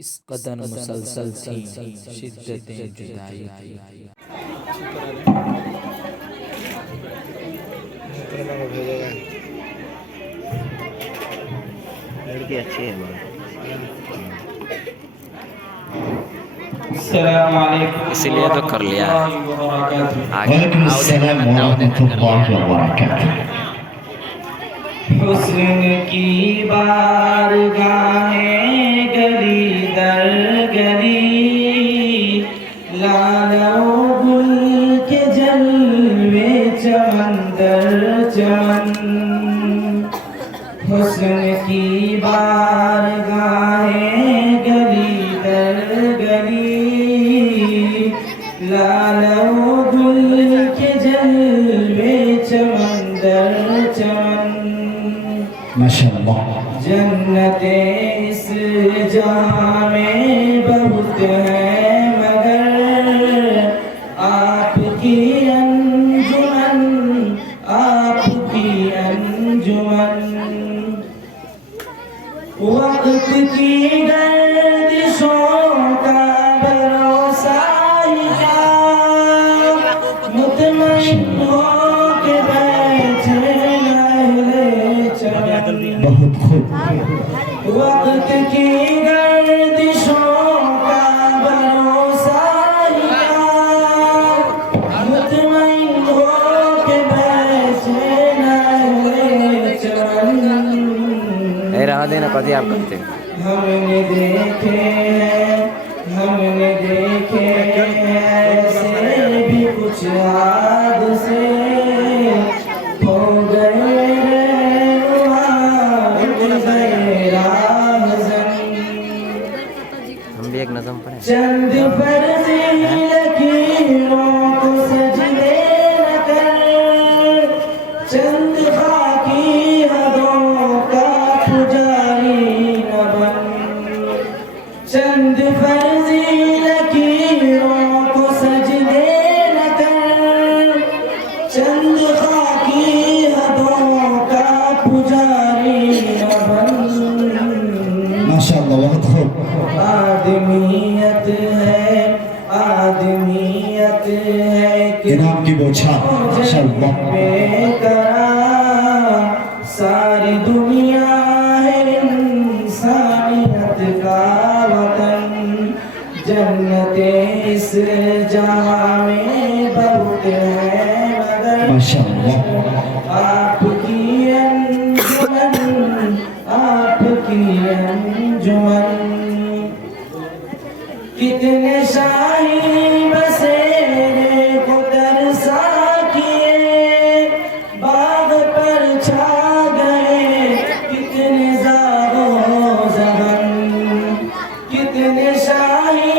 इस कदर मुसलसल थी शिद्दतें जुदाई की। लड़की अच्छी है बहुत। इसीलिए तो कर लिया आगे। हुस्न की बारगाहें गली दर गली, लालो गुल के जलवे चमन दर चमन। हुस्न की बारगाहें गली दर गली, लालो गुल के जलवे चमन दर चमन। माशाअल्लाह। जन्नते इस जहां में बहुत है, मगर आपकी अंजुमन, आपकी अंजुमन। वक्त की गर्दिशों का भरोसा ही क्या, मुतमईन हो के बैठे नहले चमन। बहुत खूब। वक्त की गर्दिशों का भरोसा ही क्या, मुतमईन हो के बैठे नहले चमन। रहा देना कभी आप करते हैं। हमने देखे ऐसे भी कुछ हादसे, हो गए हम भी एक नज़म पढ़े। चंद फर्जी लकीरों को सजदे न कर, चंद खाकी हदों का पुजारी न बन। चंद फर्जी लकीरों को सजदे न कर, चंद खाकी हदों का पुजारी न बन। माशाअल्लाह बहुत खूब। आदमियत है कि इनाम की बौछार माशाअल्लाह। बेकरार सारी दुनिया है इंसानियत का वतन। जन्नते इस जहां में बहुत है, मगर माशाअल्लाह। आपकी अंजुमन, आपकी अंजुमन। कितने शाही बसेरे को तरसा किए, बाग पर छा गए कितने ज़ारो ज़मन। कितने शाही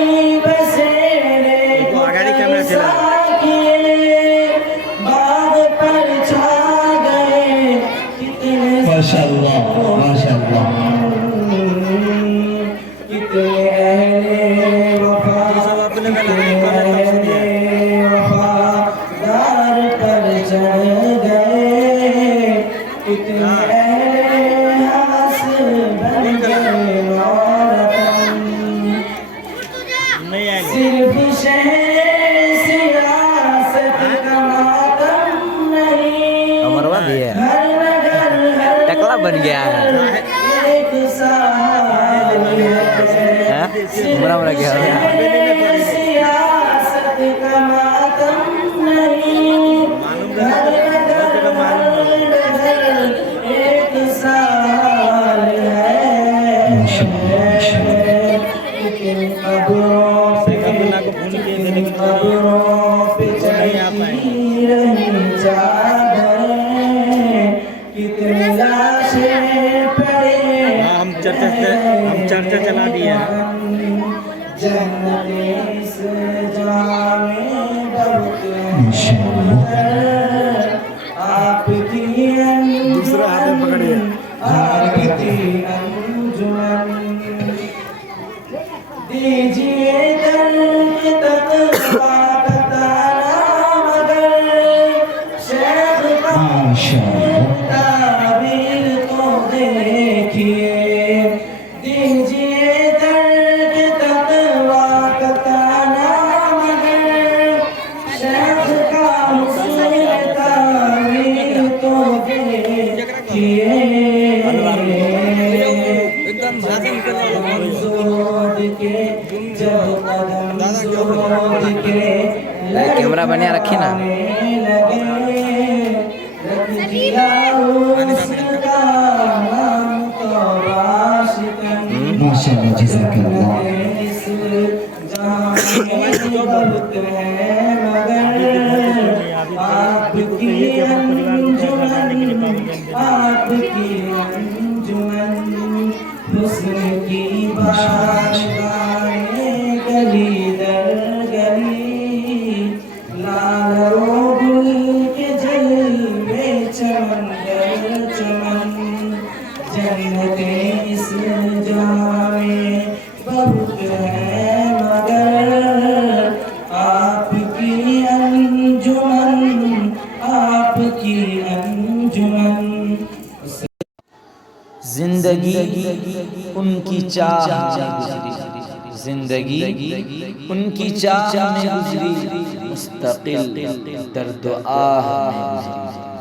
बसेरे को तरसा किए, बाग पर छा गए कितने माशाअल्लाह माशाअल्लाह। कितने अहले वफादार पर चढ़ गए, कितने अहले हवस बन गए मौरतन। सिर्फ शहर सियासत का मातम नहीं, अमरवा भी है। हर नगर टकला बन गया है। एक साल है। उमरा गया है। सियासत का मातम नहीं, हर नगर एक साल है। लेकिन कब्रों पे चढ़ती रही चादरें, कितने लाशें पड़े हम चर्चा चला दिया है। जन्नते इस जहां में बहुत है, आपकी दूसरा हाथ में पकड़िए। आपकी अंजुमन। दीजिए दर्द तकवा का ताना, मगर शेख माशाअल्लाह। ताबीर तो देखिए। दीजिए दर्द एकदम भाग निकल कैमरा बनिया रखी ना। माशाअल्लाह जज़ाकल्लाह। आपकी अंजुमन हुस्न की बारगाहें गली दर गली, लालो गुल के जलवे चमन दर चमन, जन्नते इस जहां में बहुत है मगर आपकी अंजुमन, आपकी अंजुमन। जिंदगी उनकी चाह में गुजरी, जिंदगी उनकी चाह में गुजरी, मुस्तकिल दर्द आह में गुजरी।